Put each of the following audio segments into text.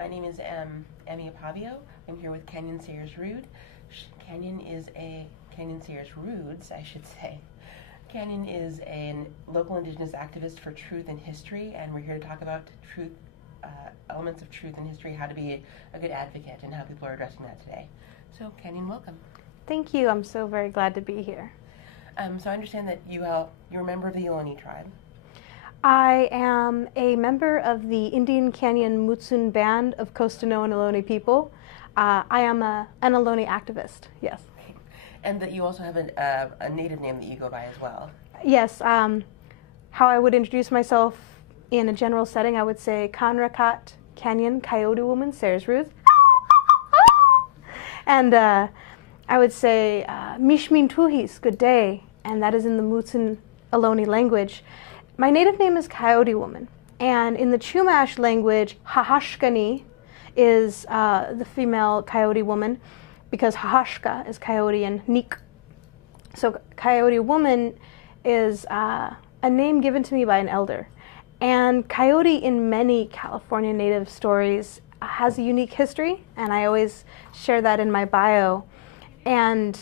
my name is Akpabio. I'm here with Kanyon Sayers-Roods. Kanyon Sayers-Roods, I should say. Kanyon is a local Indigenous activist for truth and history, and we're here to talk about truth, elements of truth and history, how to be a good advocate, and how people are addressing that today. So, Kanyon, welcome. Thank you. I'm so very glad to be here. So I understand that you're a member of the Ohlone tribe. I am a member of the Indian Canyon Mutsun band of Costanoan Ohlone people. I am an Ohlone activist, yes. And that you also have a native name that you go by as well. Yes. How I would introduce myself in a general setting, I would say Kanrakat, KanyonCoyote woman, Sayers-Roods. And I would say Mishmin Tuhis, good day, and that is in the Mutsun Ohlone language. My native name is Coyote woman, and in the Chumash language, Hahashkani is the female Coyote woman, because Hahashka is coyote and Nik. So Coyote woman is a name given to me by an elder. And Coyote in many California Native stories has a unique history, and I always share that in my bio. And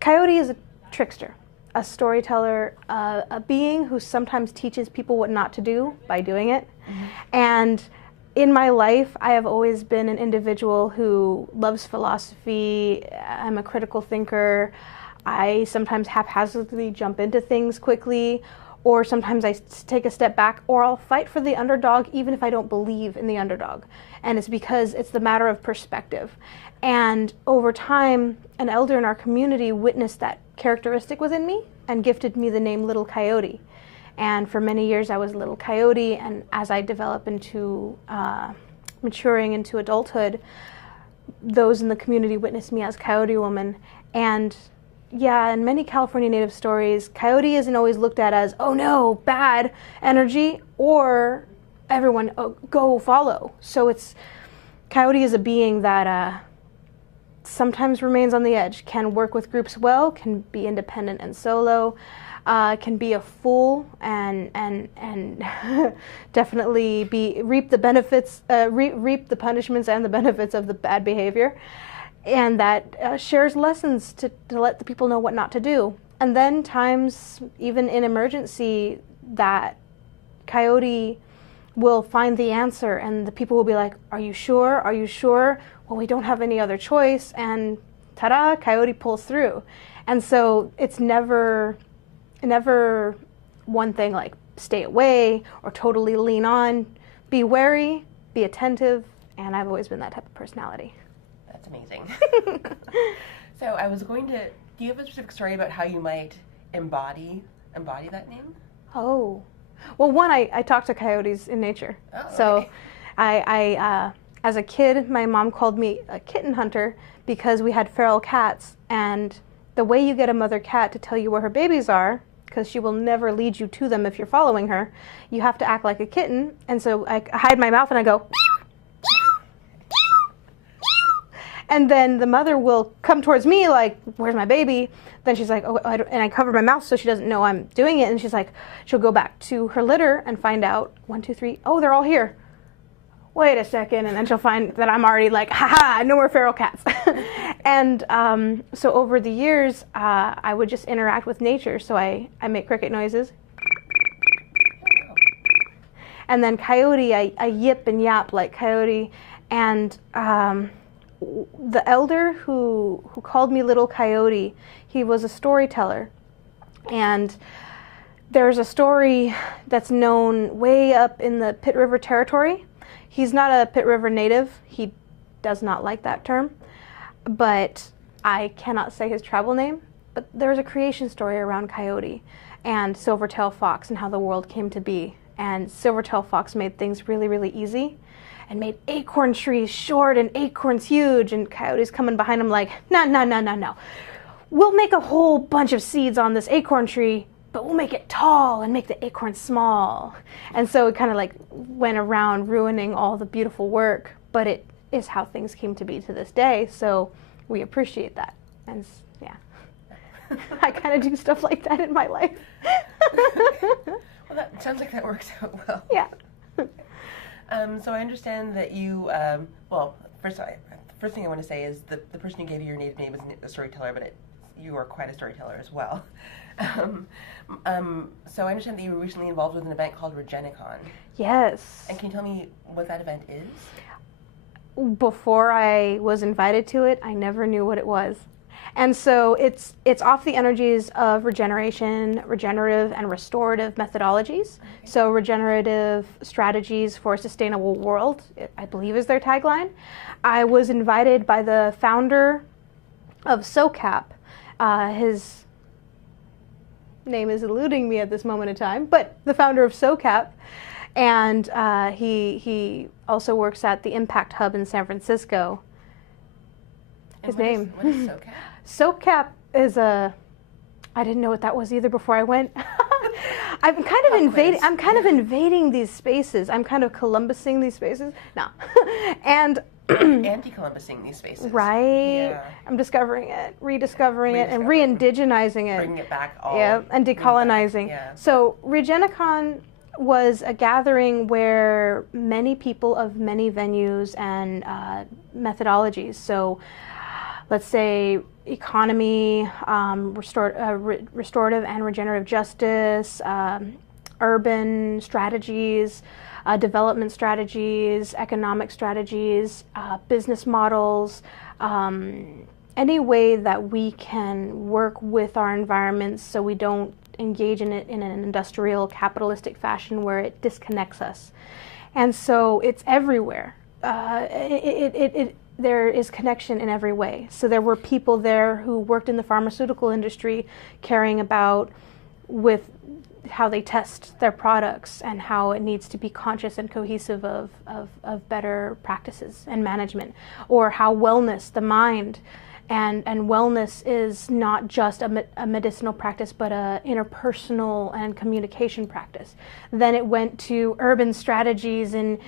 Coyote is a trickster, a storyteller, a being who sometimes teaches people what not to do by doing it. Mm-hmm. And in my life, I have always been an individual who loves philosophy. I'm a critical thinker. I sometimes haphazardly jump into things quickly, or sometimes I take a step back, or I'll fight for the underdog even if I don't believe in the underdog. And it's because it's the matter of perspective. And over time, an elder in our community witnessed that characteristic within me and gifted me the name Little Coyote. And for many years I was Little Coyote, and as I develop into maturing into adulthood, those in the community witnessed me as Coyote woman. And yeah, in many California Native stories, Coyote isn't always looked at as, oh no, bad energy, or everyone go follow. So Coyote is a being that sometimes remains on the edge, can work with groups well, can be independent and solo, can be a fool and definitely reap the benefits, reap the punishments and the benefits of the bad behavior, and that shares lessons to let the people know what not to do. And then times, even in emergency, that Coyote will find the answer, and the people will be like, are you sure? Are you sure? Well, we don't have any other choice, and ta-da, Coyote pulls through. And so it's never one thing like stay away or totally lean on. Be wary, be attentive, and I've always been that type of personality. That's amazing. So I was going to, do you have a specific story about how you might embody that name? Oh, well, one, I talk to coyotes in nature. Oh, okay. So I as a kid, my mom called me a kitten hunter because we had feral cats, and the way you get a mother cat to tell you where her babies are, because she will never lead you to them if you're following her, you have to act like a kitten. And so I hide my mouth and I go, and then the mother will come towards me like, where's my baby? Then she's like, oh, and I cover my mouth so she doesn't know I'm doing it. And she's like, she'll go back to her litter and find out, 1, 2, 3, oh, they're all here. Wait a second, and then she'll find that I'm already like, haha, no more feral cats. And so over the years, I would just interact with nature. So I make cricket noises. And then Coyote, I yip and yap like Coyote. And the elder who called me Little Coyote, he was a storyteller. And there's a story that's known way up in the Pit River territory. He's not a Pit River native. He does not like that term, but I cannot say his tribal name. But there's a creation story around Coyote and Silvertail Fox and how the world came to be. And Silvertail Fox made things really, really easy and made acorn trees short and acorns huge, and Coyote's coming behind him like, no. We'll make a whole bunch of seeds on this acorn tree, but we'll make it tall and make the acorn small. And so it kind of like went around ruining all the beautiful work, but it is how things came to be to this day, so we appreciate that. And yeah, I kind of do stuff like that in my life. Well, that sounds like that works out well. Yeah. So I understand that you, first thing I want to say is the person who gave you your native name is a storyteller, but you are quite a storyteller as well. So I understand that you were recently involved with an event called Regenicon. Yes. And can you tell me what that event is? Before I was invited to it, I never knew what it was. And so it's off the energies of regeneration, regenerative and restorative methodologies. Okay. So regenerative strategies for a sustainable world, I believe is their tagline. I was invited by the founder of SOCAP. His name is eluding me at this moment in time, but the founder of SOCAP. And he also works at the Impact Hub in San Francisco. His name. What is SOCAP? SOCAP is I didn't know what that was either before I went. I'm kind of invading these spaces. I'm kind of Columbusing these spaces. No. And anti-Columbusing these spaces. Right. Yeah. I'm discovering it, rediscovering it, and re-indigenizing it. Bringing it back all. Yeah, and decolonizing. Yeah. So Regenicon was a gathering where many people of many venues and methodologies, so let's say economy, restorative and regenerative justice, urban strategies, development strategies, economic strategies, business models, any way that we can work with our environments so we don't engage in it in an industrial capitalistic fashion where it disconnects us. And so it's everywhere. There is connection in every way. So there were people there who worked in the pharmaceutical industry caring about with how they test their products and how it needs to be conscious and cohesive of better practices and management, or how wellness, the mind, and wellness is not just a medicinal practice, but a interpersonal and communication practice. Then it went to urban strategies in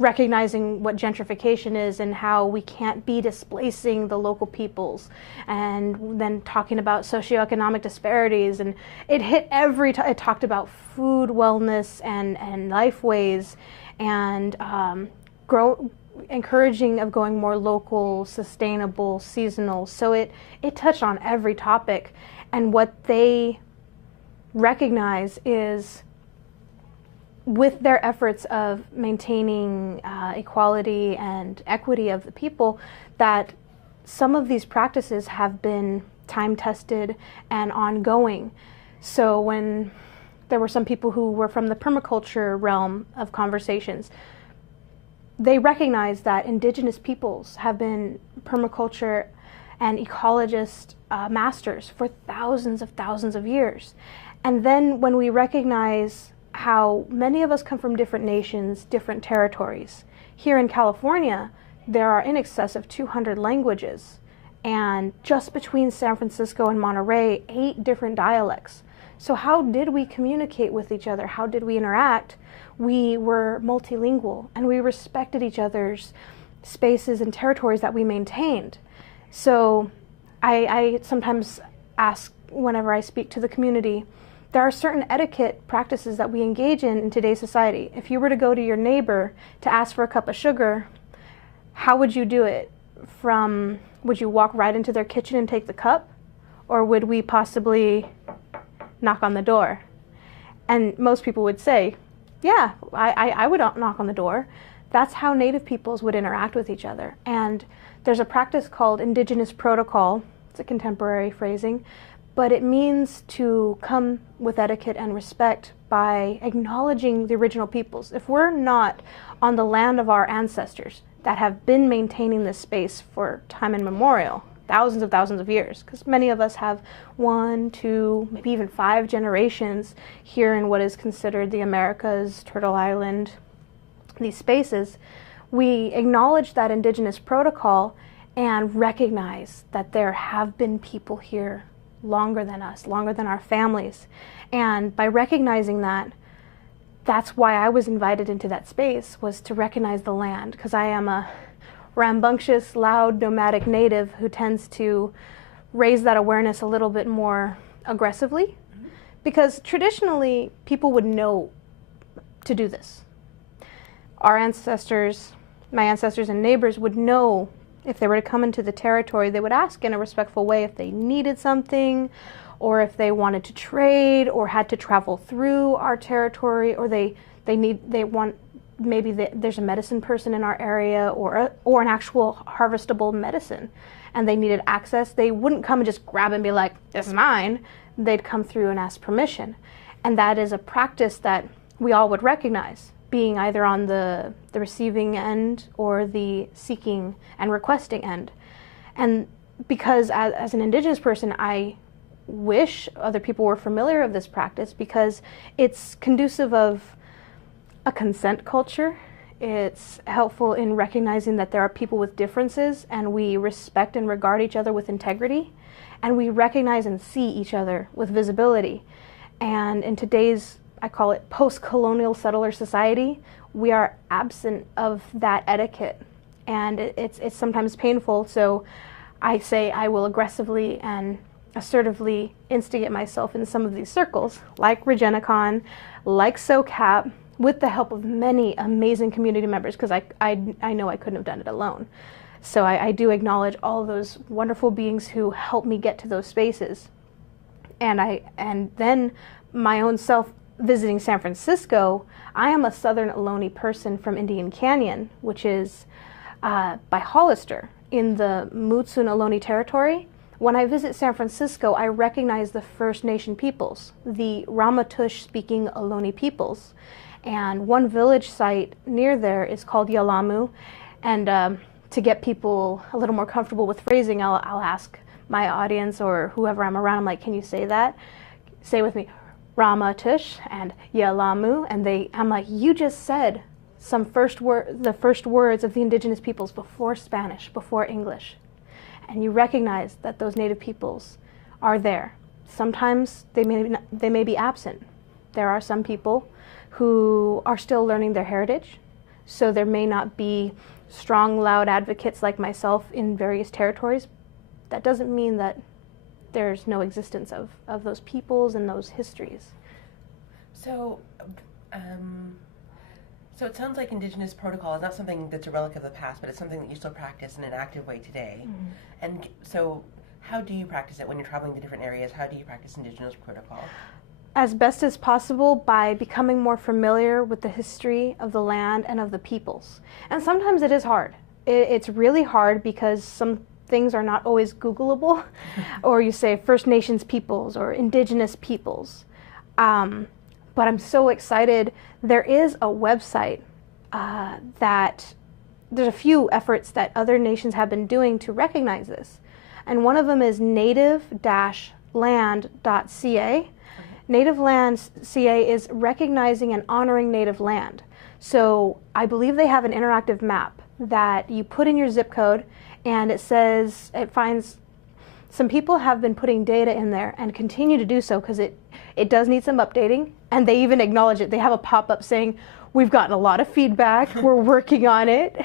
recognizing what gentrification is and how we can't be displacing the local peoples, and then talking about socioeconomic disparities, and it hit it talked about food wellness and life ways, and encouraging of going more local, sustainable, seasonal. So it touched on every topic, and what they recognize is with their efforts of maintaining equality and equity of the people, that some of these practices have been time-tested and ongoing. So when there were some people who were from the permaculture realm of conversations, they recognized that indigenous peoples have been permaculture and ecologist masters for thousands of years. And then when we recognize how many of us come from different nations, different territories. Here in California, there are in excess of 200 languages, and just between San Francisco and Monterey, 8 different dialects. So how did we communicate with each other? How did we interact? We were multilingual, and we respected each other's spaces and territories that we maintained. So I sometimes ask, whenever I speak to the community, there are certain etiquette practices that we engage in today's society. If you were to go to your neighbor to ask for a cup of sugar, how would you do it? Would you walk right into their kitchen and take the cup? Or would we possibly knock on the door? And most people would say, yeah, I would knock on the door. That's how Native peoples would interact with each other. And there's a practice called Indigenous protocol. It's a contemporary phrasing, but it means to come with etiquette and respect by acknowledging the original peoples. If we're not on the land of our ancestors that have been maintaining this space for time immemorial, thousands of years, because many of us have 1, 2, maybe even 5 generations here in what is considered the Americas, Turtle Island, these spaces, we acknowledge that indigenous protocol and recognize that there have been people here longer than us, longer than our families. And by recognizing that, that's why I was invited into that space, was to recognize the land, because I am a rambunctious, loud, nomadic native who tends to raise that awareness a little bit more aggressively. Because traditionally, people would know to do this. Our ancestors, my ancestors and neighbors would know if they were to come into the territory, they would ask in a respectful way if they needed something, or if they wanted to trade, or had to travel through our territory, or there's a medicine person in our area, or an actual harvestable medicine, and they needed access. They wouldn't come and just grab it and be like, "This is mine." They'd come through and ask permission, and that is a practice that we all would recognize, being either on the receiving end or the seeking and requesting end. And because as an Indigenous person, I wish other people were familiar of this practice, because it's conducive of a consent culture. It's helpful in recognizing that there are people with differences, and we respect and regard each other with integrity, and we recognize and see each other with visibility. And in today's, I call it post-colonial settler society, we are absent of that etiquette, and it's sometimes painful. So I say I will aggressively and assertively instigate myself in some of these circles, like RegenaCon, like SOCAP, with the help of many amazing community members, because I know I couldn't have done it alone. So I do acknowledge all those wonderful beings who helped me get to those spaces. And then my own self visiting San Francisco, I am a Southern Ohlone person from Indian Canyon, which is by Hollister in the Mutsun Ohlone territory. When I visit San Francisco, I recognize the First Nation peoples, the Ramaytush-speaking Ohlone peoples. And one village site near there is called Yalamu. And to get people a little more comfortable with phrasing, I'll ask my audience or whoever I'm around, I'm like, can you say that? Say with me, Ramaytush and Yalamu. And I'm like, you just said the first words of the Indigenous peoples before Spanish, before English. And you recognize that those Native peoples are there. Sometimes they may be absent. There are some people who are still learning their heritage, so there may not be strong, loud advocates like myself in various territories. That doesn't mean that there's no existence of those peoples and those histories. So, so it sounds like Indigenous protocol is not something that's a relic of the past, but it's something that you still practice in an active way today. Mm-hmm. And so how do you practice it when you're traveling to different areas? How do you practice Indigenous protocol? As best as possible by becoming more familiar with the history of the land and of the peoples. And sometimes it is hard. It's really hard because some things are not always Googleable, or you say First Nations peoples or Indigenous peoples. But I'm so excited. There is a website that there's a few efforts that other nations have been doing to recognize this. And one of them is native-land.ca. Native-land.ca is recognizing and honoring native land. So I believe they have an interactive map that you put in your zip code, and it finds some people have been putting data in there and continue to do so, because it does need some updating, and they even acknowledge it. They have a pop-up saying, we've gotten a lot of feedback, we're working on it,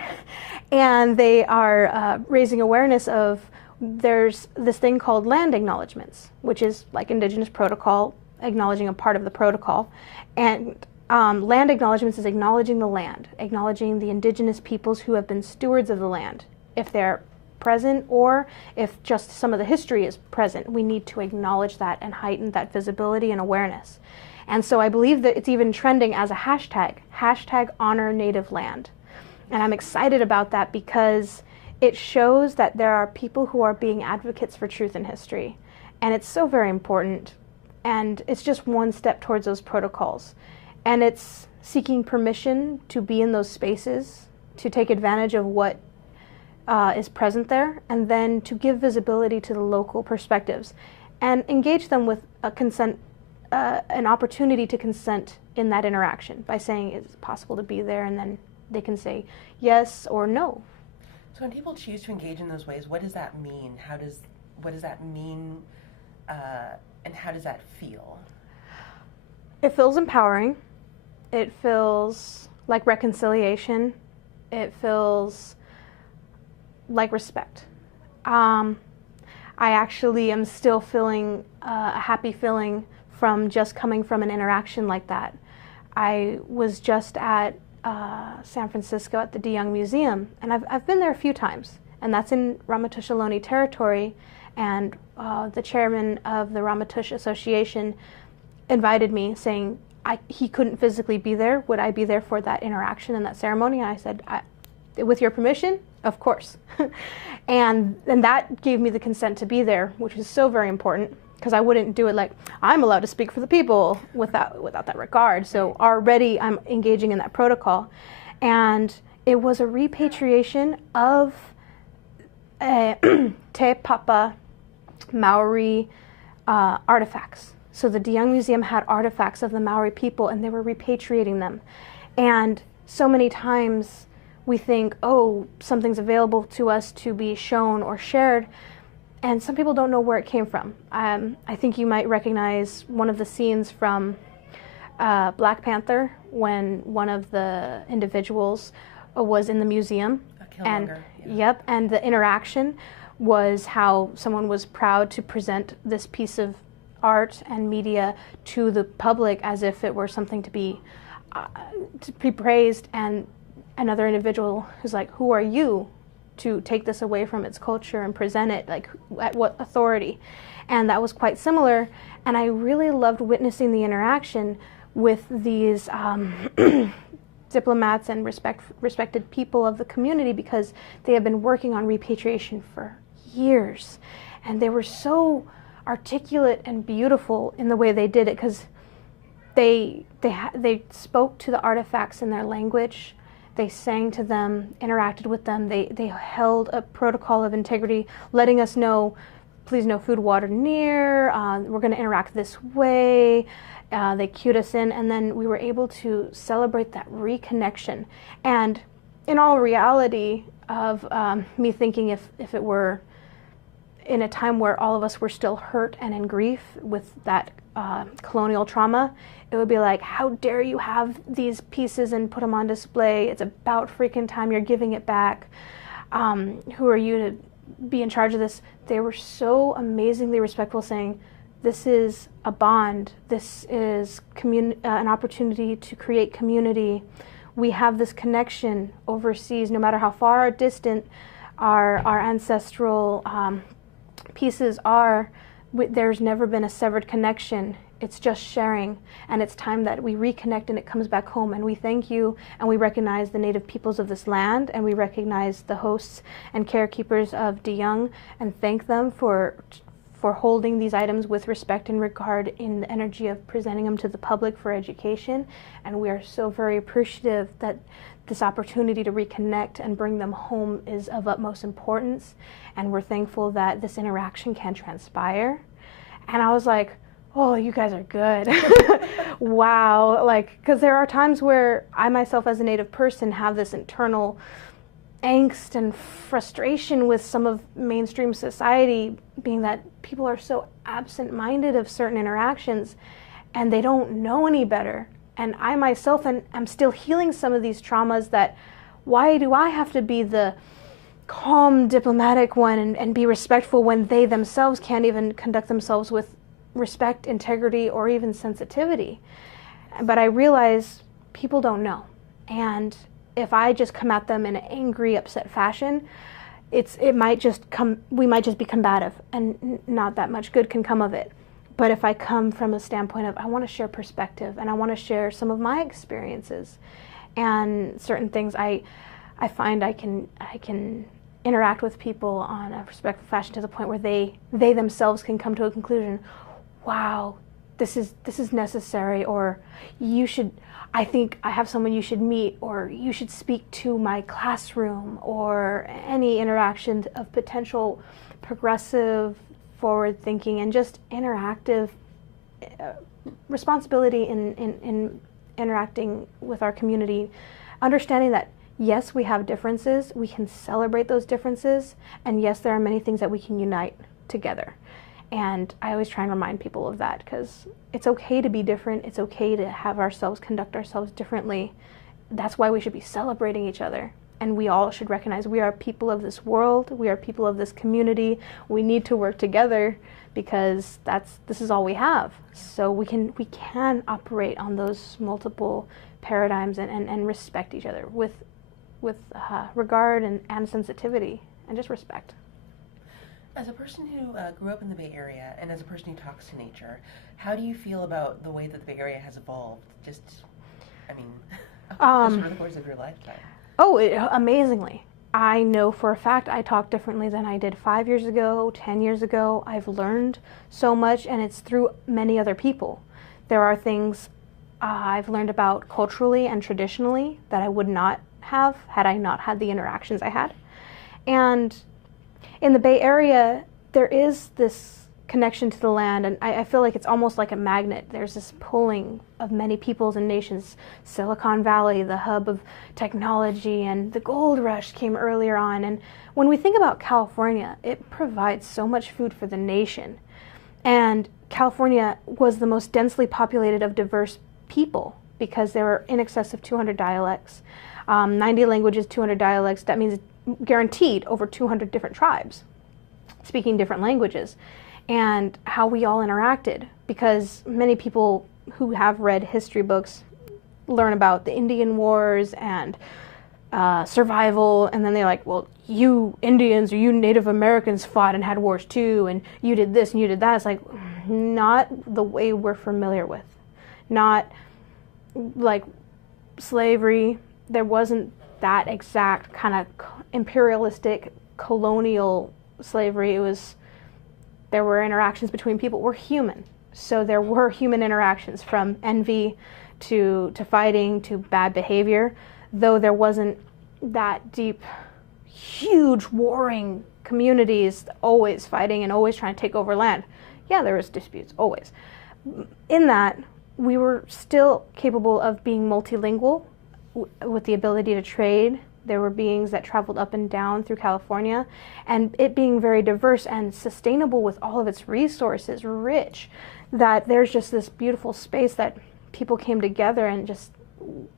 and they are raising awareness of there's this thing called land acknowledgements, which is like Indigenous protocol, acknowledging a part of the protocol. And land acknowledgements is acknowledging the land, acknowledging the Indigenous peoples who have been stewards of the land. If they're present or if just some of the history is present, we need to acknowledge that and heighten that visibility and awareness. And so I believe that it's even trending as a hashtag honor native land. And I'm excited about that because it shows that there are people who are being advocates for truth in history. And it's so very important. And it's just one step towards those protocols. And it's seeking permission to be in those spaces, to take advantage of what is present there, and then to give visibility to the local perspectives and engage them with a consent, an opportunity to consent in that interaction by saying it's possible to be there, and then they can say yes or no. So when people choose to engage in those ways, what does that mean? What does that mean, and how does that feel? It feels empowering. It feels like reconciliation. It feels like respect. I actually am still feeling a happy feeling from just coming from an interaction like that. I was just at San Francisco at the De Young Museum, and I've been there a few times, and that's in Ramaytush Ohlone territory, and the chairman of the Ramaytush Association invited me, saying he couldn't physically be there. Would I be there for that interaction and that ceremony? And I said, with your permission, of course. and that gave me the consent to be there, which is so very important, because I wouldn't do it like, I'm allowed to speak for the people without that regard. So already I'm engaging in that protocol. And it was a repatriation of TePapa Maori artifacts. So the De Young Museum had artifacts of the Maori people, and they were repatriating them. And so many times we think, oh, something's available to us to be shown or shared, and some people don't know where it came from. I think you might recognize one of the scenes from Black Panther, when one of the individuals was in the museum. And yep, and the interaction was how someone was proud to present this piece of art and media to the public as if it were something to be praised, and another individual who's like, who are you to take this away from its culture and present it, like at what authority? And that was quite similar, and I really loved witnessing the interaction with these diplomats and respected people of the community, because they have been working on repatriation for years, and they were so articulate and beautiful in the way they did it, because they spoke to the artifacts in their language. They sang to them, interacted with them. They held a protocol of integrity, letting us know, please no food, water near. We're going to interact this way. They cued us in, and then we were able to celebrate that reconnection. And in all reality of me thinking, if it were in a time where all of us were still hurt and in grief with that colonial trauma, it would be like, how dare you have these pieces and put them on display? It's about freaking time you're giving it back. Who are you to be in charge of this? They were so amazingly respectful, saying, this is a bond. This is an opportunity to create community. We have this connection overseas, no matter how far or distant our ancestral pieces are. There's never been a severed connection. It's just sharing, and it's time that we reconnect and it comes back home. And we thank you, and we recognize the native peoples of this land, and we recognize the hosts and carekeepers of De Young, and thank them for holding these items with respect and regard in the energy of presenting them to the public for education. And we are so very appreciative that this opportunity to reconnect and bring them home is of utmost importance, and we're thankful that this interaction can transpire. And I was like, oh, you guys are good. Wow. Like, because there are times where I myself as a Native person have this internal angst and frustration with some of mainstream society, being that people are so absent-minded of certain interactions and they don't know any better. And I myself am still healing some of these traumas, that why do I have to be the calm diplomatic one and be respectful when they themselves can't even conduct themselves with respect, integrity, or even sensitivity? But I realize people don't know, and if I just come at them in an angry, upset fashion, we might just be combative, and not that much good can come of it. But if I come from a standpoint of, I want to share perspective, and I want to share some of my experiences and certain things, I find I can interact with people on a respectful fashion to the point where they themselves can come to a conclusion. Wow, this is necessary, or I think I have someone you should meet, or you should speak to my classroom, or any interaction of potential progressive, forward thinking, and just interactive responsibility in interacting with our community, understanding that yes, we have differences, we can celebrate those differences, and yes, there are many things that we can unite together. And I always try and remind people of that, because it's okay to be different. It's okay to have ourselves conduct ourselves differently. That's why we should be celebrating each other. and we all should recognize we are people of this world, we are people of this community, we need to work together because this is all we have. So we can operate on those multiple paradigms and respect each other with regard and sensitivity and just respect. As a person who grew up in the Bay Area and as a person who talks to nature, how do you feel about the way that the Bay Area has evolved? Just over the course of your lifetime. Amazingly. I know for a fact I talk differently than I did 5 years ago, 10 years ago. I've learned so much, and it's through many other people. There are things I've learned about culturally and traditionally that I would not have had I not had the interactions I had. And in the Bay Area, there is this connection to the land, and I feel like it's almost like a magnet. There's this pulling of many peoples and nations. Silicon Valley, the hub of technology, and the gold rush came earlier on. And when we think about California, it provides so much food for the nation. And California was the most densely populated of diverse people because there were in excess of 200 dialects, 90 languages, 200 dialects. That means guaranteed over 200 different tribes speaking different languages. And how we all interacted, because many people who have read history books learn about the Indian Wars and survival, and then they're like, well, you Indians or you Native Americans fought and had wars too, and you did this and you did that. It's like, not the way we're familiar with. Not like slavery. There wasn't that exact kind of imperialistic colonial slavery. There were interactions between people. We're human. So there were human interactions, from envy to fighting to bad behavior, though there wasn't that deep, huge warring communities always fighting and always trying to take over land. Yeah, there was disputes, always. In that, we were still capable of being multilingual with the ability to trade. There were beings that traveled up and down through California, and it being very diverse and sustainable with all of its resources, rich, that there's just this beautiful space that people came together and just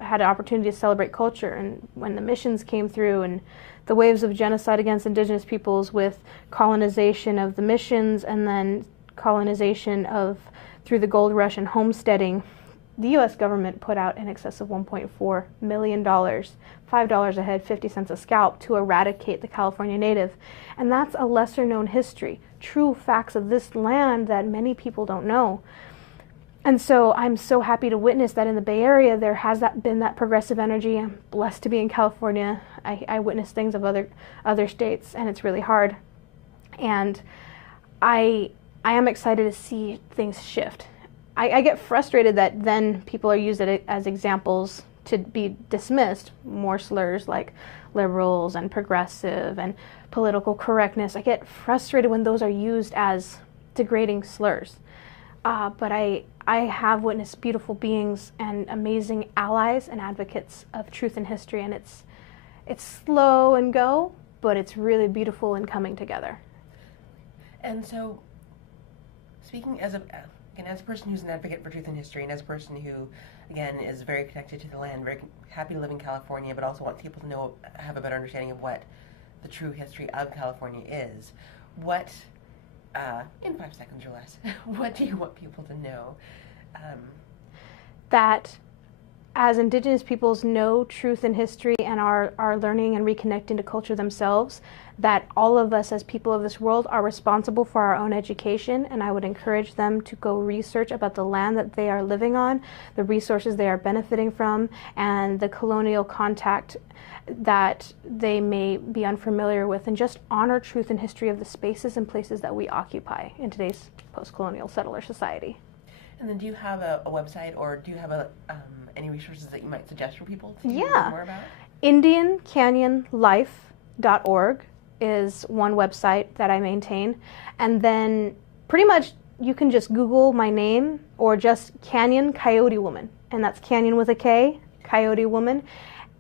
had an opportunity to celebrate culture. And when the missions came through and the waves of genocide against indigenous peoples with colonization of the missions and then colonization through the gold rush and homesteading, the U.S. government put out in excess of $1.4 million, $5 a head, 50 cents a scalp, to eradicate the California native. And that's a lesser known history, true facts of this land that many people don't know. And so I'm so happy to witness that in the Bay Area there has been that progressive energy. I'm blessed to be in California. I witness things of other states, and it's really hard. And I am excited to see things shift. I get frustrated that then people are used as examples to be dismissed, more slurs like liberals and progressive and political correctness. I get frustrated when those are used as degrading slurs. But I have witnessed beautiful beings and amazing allies and advocates of truth and history, and it's slow and go, but it's really beautiful in coming together. And so, speaking as a person who's an advocate for truth and history, and as a person who, again, is very connected to the land, very happy to live in California, but also wants people to have a better understanding of what the true history of California is, what, in 5 seconds or less, what do you want people to know? That as Indigenous peoples know truth and history and are learning and reconnecting to culture themselves, that all of us as people of this world are responsible for our own education, and I would encourage them to go research about the land that they are living on, the resources they are benefiting from, and the colonial contact that they may be unfamiliar with, and just honor truth and history of the spaces and places that we occupy in today's post-colonial settler society. And then do you have a website, or do you have any resources that you might suggest for people to learn more about? IndianCanyonLife.org is one website that I maintain. And then pretty much you can just Google my name or just Kanyon Coyote Woman. And that's Kanyon with a K, Coyote Woman.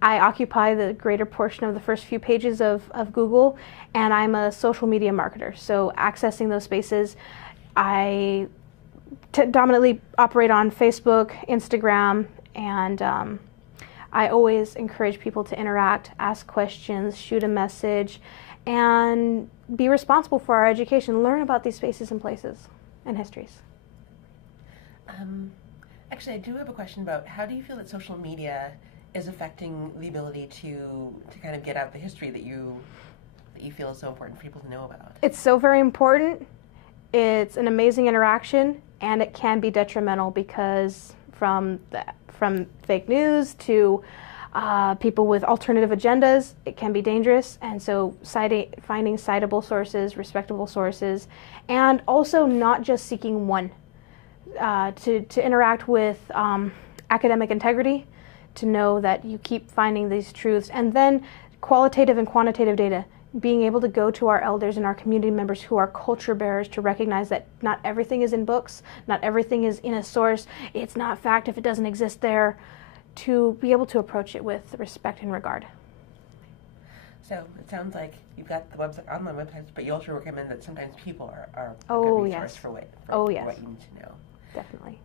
I occupy the greater portion of the first few pages of Google, and I'm a social media marketer. So accessing those spaces, I dominantly operate on Facebook, Instagram, and I always encourage people to interact, ask questions, shoot a message, and be responsible for our education. Learn about these spaces and places and histories. Actually, I do have a question about how do you feel that social media is affecting the ability to kind of get out the history that you feel is so important for people to know about? It's so very important. It's an amazing interaction, and it can be detrimental because from fake news to people with alternative agendas, it can be dangerous. And so finding citable sources, respectable sources, and also not just seeking one. To interact with academic integrity, to know that you keep finding these truths, and then qualitative and quantitative data, being able to go to our elders and our community members who are culture bearers to recognize that not everything is in books, not everything is in a source, it's not fact if it doesn't exist there, to be able to approach it with respect and regard. So it sounds like you've got the online websites, but you also recommend that sometimes people are a good resource for what you need to know. Definitely.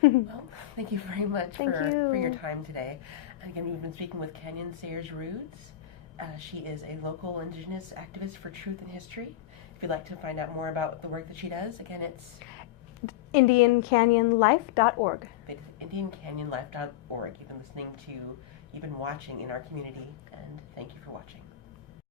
Well, thank you very much for your time today. And again, we've been speaking with Kanyon Sayers-Roods. She is a local Indigenous activist for truth and history. If you'd like to find out more about the work that she does, again, it's IndianCanyonLife.org. IndianCanyonLife.org. You've been watching in our community, and thank you for watching.